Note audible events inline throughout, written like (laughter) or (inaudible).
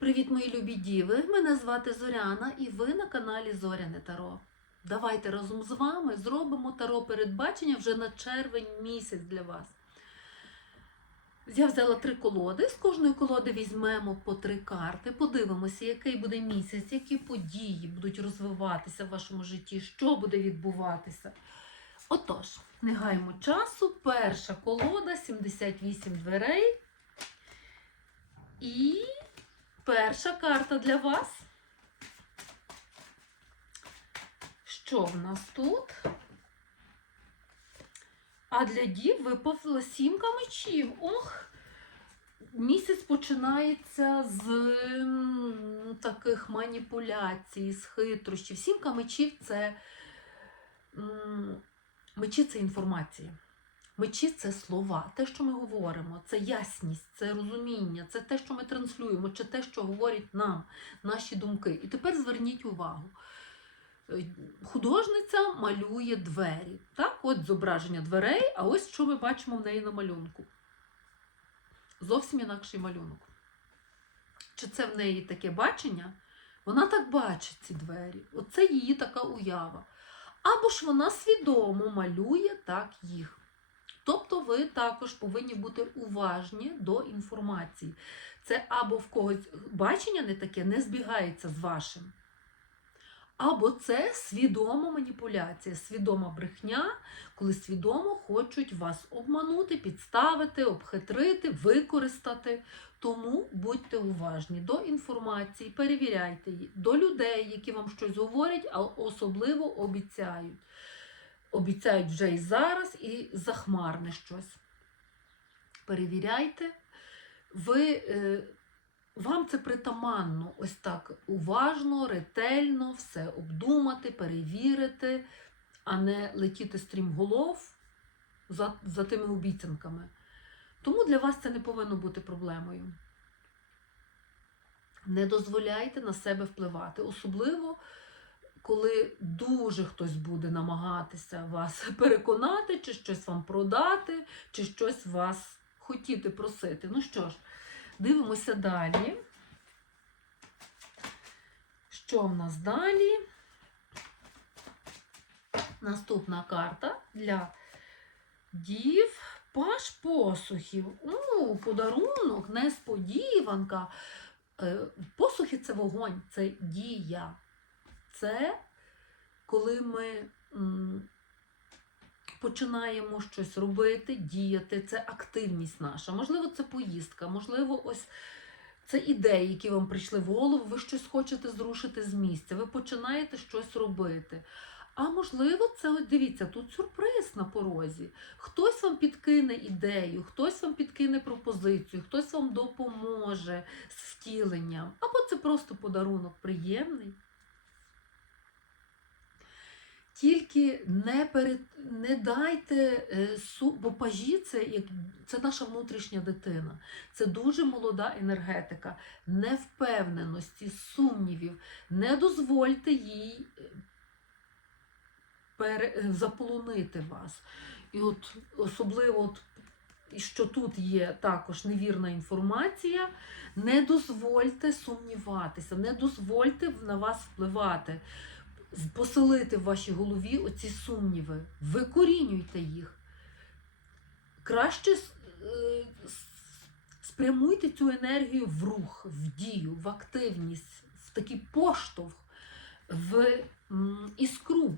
Привіт, мої любі діви! Мене звати Зоряна і ви на каналі Зоряне Таро. Давайте разом з вами зробимо таро передбачення вже на червень місяць для вас. Я взяла три колоди. З кожної колоди візьмемо по три карти. Подивимося, який буде місяць, які події будуть розвиватися в вашому житті, що буде відбуватися. Отож, не гаємо часу. Перша колода 78 дверей. І перша карта для вас. Що в нас тут? А для дів випала сімка мечів. Ох! Місяць починається з таких маніпуляцій, з хитрощів. Сімка мечів це мечі це інформація. Мечі це слова, те, що ми говоримо, це ясність, це розуміння, це те, що ми транслюємо, чи те, що говорять нам, наші думки. І тепер зверніть увагу. Е, Художниця малює двері. Так, от зображення дверей, а ось що ми бачимо в неї на малюнку. Зовсім інакший малюнок. Чи це в неї таке бачення? Вона так бачить ці двері. Оце її така уява. Або ж вона свідомо малює так їх. Тобто ви також повинні бути уважні до інформації. Це або в когось бачення не таке не збігається з вашим. Або це свідома маніпуляція, свідома брехня, коли свідомо хочуть вас обманути, підставити, обхитрити, використати. Тому будьте уважні до інформації, перевіряйте її, до людей, які вам щось говорять, а особливо обіцяють. Обіцяють вже і зараз, і захмарне щось. Перевіряйте. Ви, е, вам це притаманно, ось так уважно, ретельно все обдумати, перевірити, а не летіти стрімголов за, за тими обіцянками. Тому для вас це не повинно бути проблемою. Не дозволяйте на себе впливати, особливо коли дуже хтось буде намагатися вас (laughs) переконати, чи щось вам продати, чи щось вас хотіти просити. Ну що ж, дивимося далі. Що в нас далі? Наступна карта для дів. Паш посухів. У, подарунок, несподіванка. Е, Посухи це вогонь, це дія. Це коли ми починаємо щось робити, діяти, це активність наша. Можливо, це поїздка, можливо, ось це ідеї, які вам прийшли в голову, ви щось хочете зрушити з місця, ви починаєте щось робити. А можливо, це от дивіться, тут сюрприз на порозі. Хтось вам підкине ідею, хтось вам підкине пропозицію, хтось вам допоможе з втіленням. Або це просто подарунок приємний. Тільки не перед не дайте е, бо пажі це як це наша внутрішня дитина. Це дуже молода енергетика, невпевненості, сумнівів. Не дозвольте їй е, пере, е, заполонити вас. І от особливо, от, що тут є також невірна інформація, не дозвольте сумніватися, не дозвольте на вас впливати поселити в вашій голові оці сумніви, викорінюйте їх. Краще е, спрямуйте цю енергію в рух, в дію, в активність, в такий поштовх, в іскру,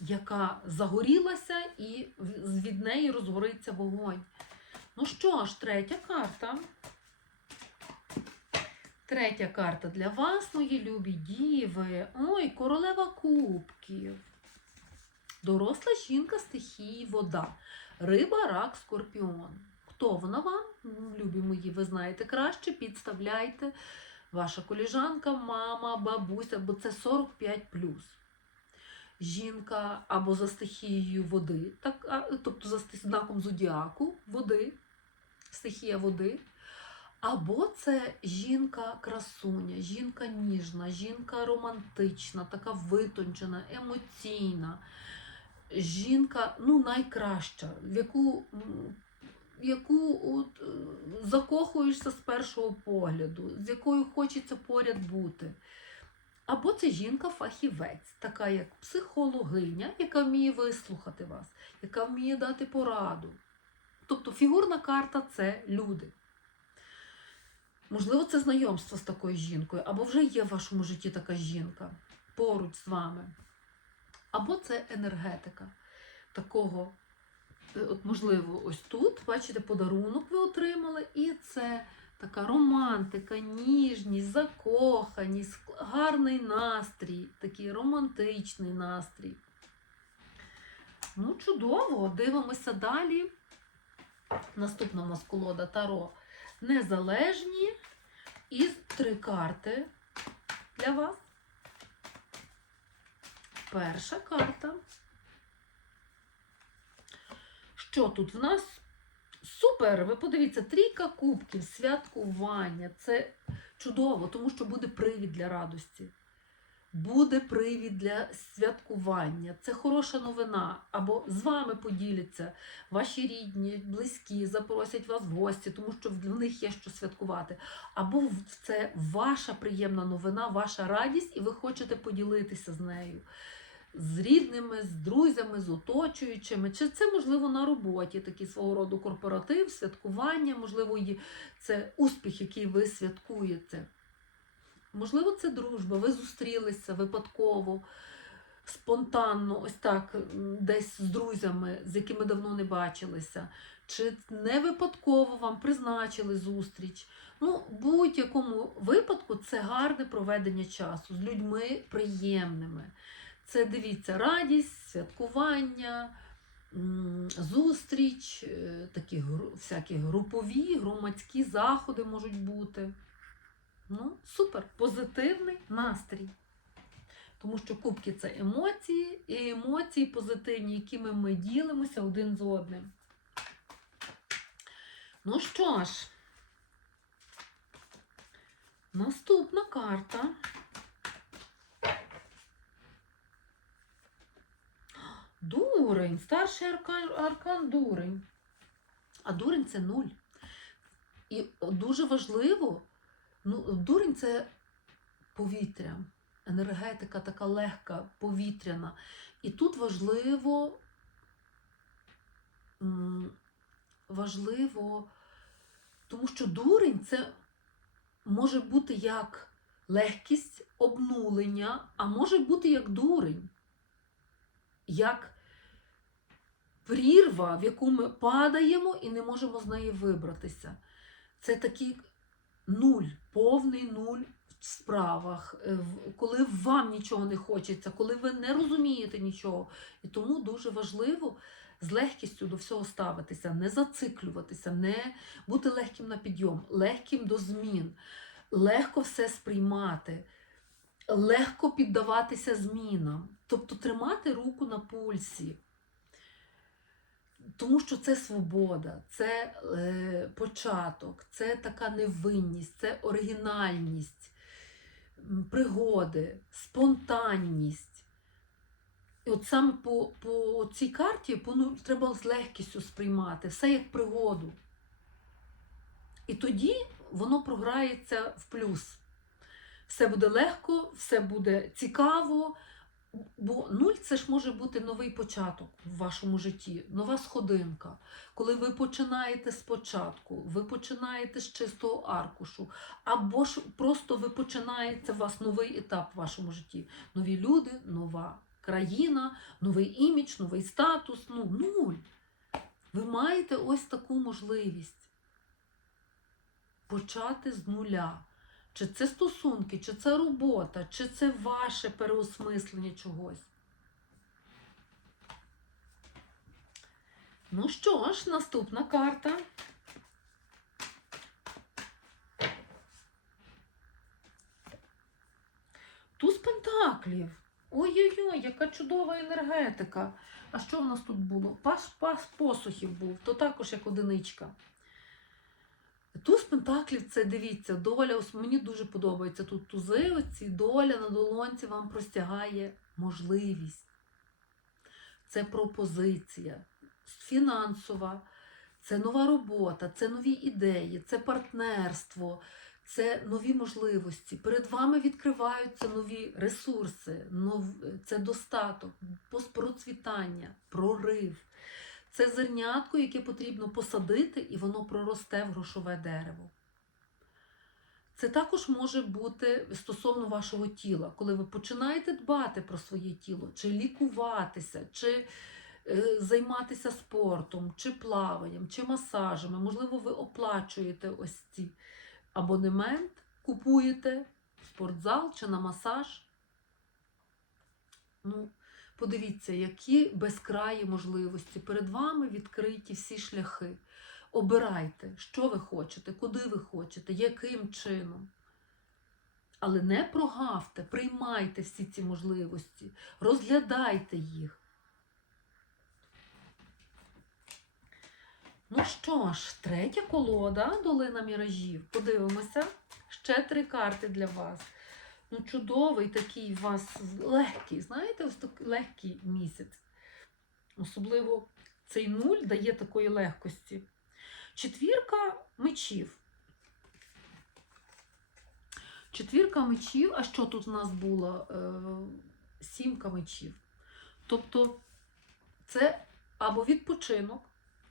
яка загорілася, і від неї розгориться вогонь. Ну що ж, третя карта. Третя карта для вас, мої любі діви. Ой, королева кубків. Доросла жінка стихії вода. Риба, рак, скорпіон. Хто вона вам, любі мої, ви знаєте краще, підставляйте. Ваша коліжанка, мама, бабуся, бо це 45 Жінка або за стихією води, так, тобто за знаком зодіаку води, стихія води. Або це жінка-красуня, жінка ніжна, жінка романтична, така витончена, емоційна. Жінка ну, найкраща, в яку, яку от, е, закохуєшся з першого погляду, з якою хочеться поряд бути. Або це жінка-фахівець, така як психологиня, яка вміє вислухати вас, яка вміє дати пораду. Тобто фігурна карта це люди. Можливо, це знайомство з такою жінкою, або вже є в вашому житті така жінка поруч з вами. Або це енергетика такого, е, от можливо, ось тут, бачите, подарунок ви отримали, і це така романтика, ніжність, закоханість, гарний настрій, такий романтичний настрій. Ну, чудово, дивимося далі. Наступна у нас колода Таро. Незалежні і три карти для вас. Перша карта. Що тут в нас? Супер! Ви подивіться, трійка кубків, святкування. Це чудово, тому що буде привід для радості. Буде привід для святкування. Це хороша новина. Або з вами поділяться ваші рідні, близькі, запросять вас в гості, тому що в них є що святкувати. Або це ваша приємна новина, ваша радість, і ви хочете поділитися з нею. З рідними, з друзями, з оточуючими, чи це можливо на роботі такий свого роду корпоратив, святкування, можливо, це успіх, який ви святкуєте. Можливо, це дружба, ви зустрілися випадково, спонтанно, ось так, десь з друзями, з якими давно не бачилися. Чи не випадково вам призначили зустріч. Ну, в будь-якому випадку це гарне проведення часу з людьми приємними. Це дивіться, радість, святкування, зустріч, е, такі всякі групові, громадські заходи можуть бути. Ну, супер, позитивний настрій. Тому що кубки це емоції, і емоції позитивні, якими ми ділимося один з одним. Ну що ж, наступна карта. Дурень, старший аркан, аркан дурень. А дурень це нуль. І дуже важливо, ну, дурень це повітря, енергетика така легка, повітряна. І тут важливо, важливо, тому що дурень це може бути як легкість обнулення, а може бути як дурень, як прірва, в яку ми падаємо і не можемо з неї вибратися. Це такий нуль, повний нуль в справах, е, коли вам нічого не хочеться, коли ви не розумієте нічого. І тому дуже важливо з легкістю до всього ставитися, не зациклюватися, не бути легким на підйом, легким до змін, легко все сприймати, легко піддаватися змінам, тобто тримати руку на пульсі. Тому що це свобода, це е, початок, це така невинність, це оригінальність, пригоди, спонтанність. І от саме по, по цій карті по, ну, треба з легкістю сприймати, все як пригоду. І тоді воно програється в плюс. Все буде легко, все буде цікаво. Бо нуль це ж може бути новий початок в вашому житті, нова сходинка. Коли ви починаєте спочатку, ви починаєте з чистого аркушу, або ж просто ви починаєте у вас новий етап в вашому житті. Нові люди, нова країна, новий імідж, новий статус. Ну, нуль. Ви маєте ось таку можливість почати з нуля. Чи це стосунки, чи це робота, чи це ваше переосмислення чогось. Ну що ж, наступна карта. Туз Пентаклів. Ой-ой-ой, яка чудова енергетика. А що в нас тут було? Пас, пас посухів був, то також як одиничка. Туз Пентаклів це дивіться, доля, ось мені дуже подобається тут тузи, оці доля на долонці вам простягає можливість. Це пропозиція фінансова, це нова робота, це нові ідеї, це партнерство, це нові можливості. Перед вами відкриваються нові ресурси, нов... це достаток, процвітання, прорив. Це зернятко, яке потрібно посадити, і воно проросте в грошове дерево. Це також може бути стосовно вашого тіла, коли ви починаєте дбати про своє тіло, чи лікуватися, чи е, займатися спортом, чи плаванням, чи масажами. Можливо, ви оплачуєте ось ці абонемент, купуєте в спортзал чи на масаж. Ну, подивіться, які безкраї можливості. Перед вами відкриті всі шляхи. Обирайте, що ви хочете, куди ви хочете, яким чином. Але не прогавте, приймайте всі ці можливості, розглядайте їх. Ну що ж, третя колода Долина міражів. Подивимося. Ще три карти для вас. Ну, чудовий такий у вас легкий, знаєте, ось такий легкий місяць. Особливо цей нуль дає такої легкості. Четвірка мечів. Четвірка мечів, а що тут у нас було? Е, сімка мечів. Тобто це або відпочинок,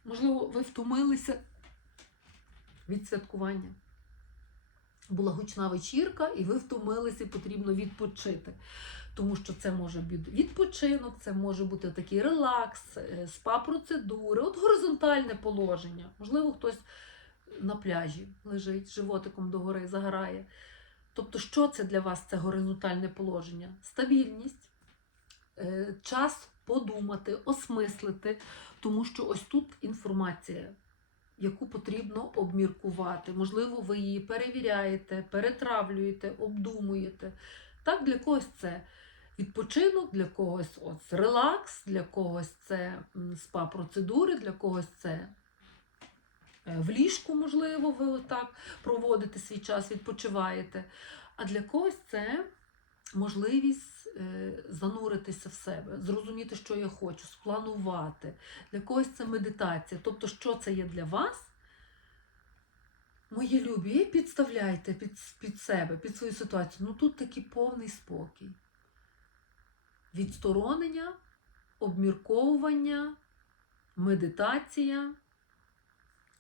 можливо, ви втомилися від святкування. Була гучна вечірка, і ви втомилися, потрібно відпочити. Тому що це може бути відпочинок, це може бути такий релакс, е, спа-процедури, от горизонтальне положення. Можливо, хтось на пляжі лежить животиком догори, загорає. Тобто, що це для вас це горизонтальне положення? Стабільність, е, час подумати, осмислити, тому що ось тут інформація, яку потрібно обміркувати. Можливо, ви її перевіряєте, перетравлюєте, обдумуєте. Так, для когось це відпочинок, для когось ось релакс, для когось це спа-процедури, для когось це е, в ліжку, можливо, ви отак проводите свій час, відпочиваєте. А для когось це можливість зануритися в себе, зрозуміти, що я хочу, спланувати. Для когось це медитація. Тобто, що це є для вас? Мої любі, підставляйте під, під себе, під свою ситуацію. Ну тут такий повний спокій. Відсторонення, обмірковування, медитація.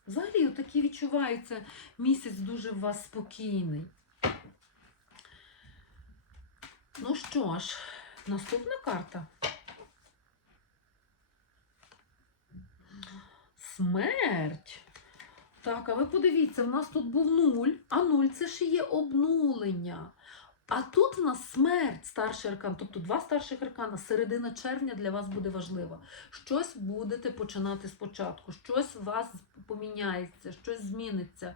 Взагалі, такий відчувається місяць дуже у вас спокійний. Ну що ж, наступна карта. Смерть. Так, а ви подивіться, в нас тут був нуль, а нуль це ж є обнулення. А тут в нас смерть, старший аркан, тобто два старших аркана, середина червня для вас буде важлива. Щось будете починати спочатку, щось у вас поміняється, щось зміниться.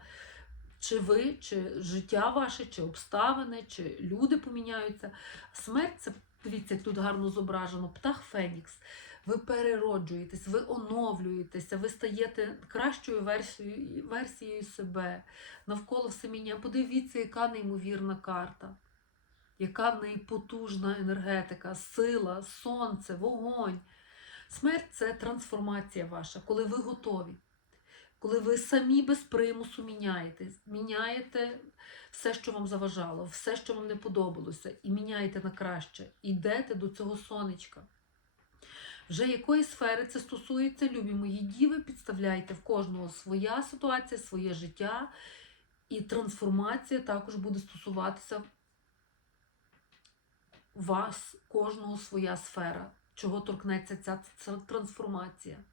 Чи ви, чи життя ваше, чи обставини, чи люди поміняються. Смерть це, дивіться, тут гарно зображено, птах Фенікс. Ви перероджуєтесь, ви оновлюєтеся, ви стаєте кращою версією, версією себе. Навколо все міняє. Подивіться, яка неймовірна карта, яка в енергетика, сила, сонце, вогонь. Смерть це трансформація ваша, коли ви готові. Коли ви самі без примусу міняєтесь, міняєте все, що вам заважало, все, що вам не подобалося, і міняєте на краще. Йдете до цього сонечка. Вже якої сфери це стосується, любі мої діви, підставляйте в кожного своя ситуація, своє життя, і трансформація також буде стосуватися вас, кожного своя сфера, чого торкнеться ця трансформація.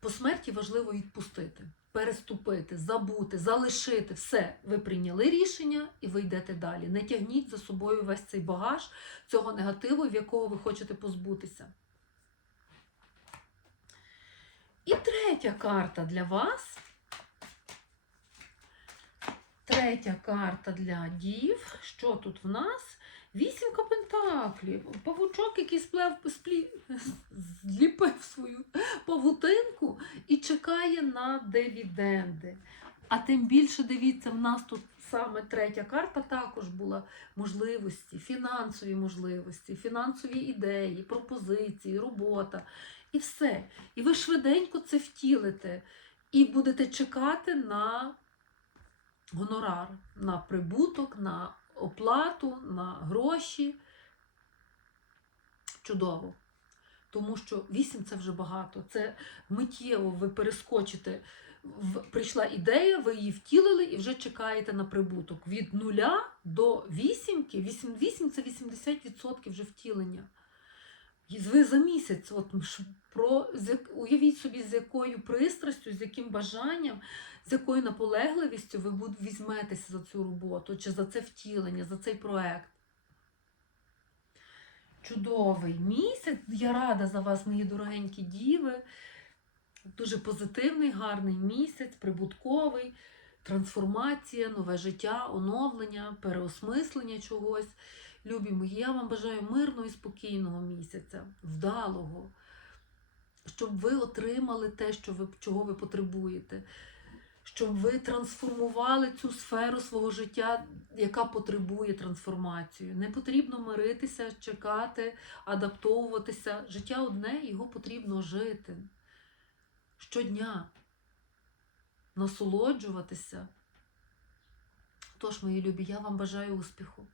По смерті важливо відпустити, переступити, забути, залишити все. Ви прийняли рішення і ви йдете далі. Не тягніть за собою весь цей багаж цього негативу, в якого ви хочете позбутися. І третя карта для вас. Третя карта для дів. Що тут в нас? Вісімка пентаклів. Павучок, який сплев, сплі, зліпив свою павутинку і чекає на дивіденди. А тим більше, дивіться, в нас тут саме третя карта також була можливості, фінансові можливості, фінансові ідеї, пропозиції, робота. І все. І ви швиденько це втілите. І будете чекати на гонорар, на прибуток, на оплату, на гроші. Чудово. Тому що 8 це вже багато. Це миттєво ви перескочите. В, прийшла ідея, ви її втілили і вже чекаєте на прибуток. Від нуля до вісімки, 8, 8 це 80% вже втілення. Ви за місяць, от, про, уявіть собі, з якою пристрастю, з яким бажанням, з якою наполегливістю ви візьметеся за цю роботу, чи за це втілення, за цей проект. Чудовий місяць. Я рада за вас, мої дорогенькі діви. Дуже позитивний, гарний місяць, прибутковий, трансформація, нове життя, оновлення, переосмислення чогось. Любі мої, я вам бажаю мирного і спокійного місяця, вдалого, щоб ви отримали те, що ви, чого ви потребуєте, щоб ви трансформували цю сферу свого життя, яка потребує трансформацію. Не потрібно миритися, чекати, адаптовуватися. Життя одне, його потрібно жити щодня, насолоджуватися. Тож, мої любі, я вам бажаю успіху.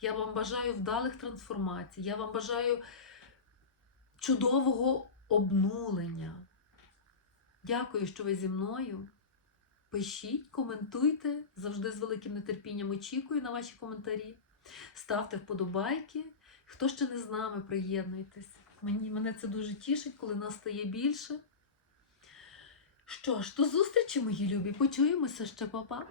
Я вам бажаю вдалих трансформацій. Я вам бажаю чудового обнулення. Дякую, що ви зі мною. Пишіть, коментуйте. Завжди з великим нетерпінням очікую на ваші коментарі. Ставте вподобайки. Хто ще не з нами, приєднуйтесь. Мені, мене це дуже тішить, коли нас стає більше. Що ж, до зустрічі, мої любі. Почуємося ще, папа.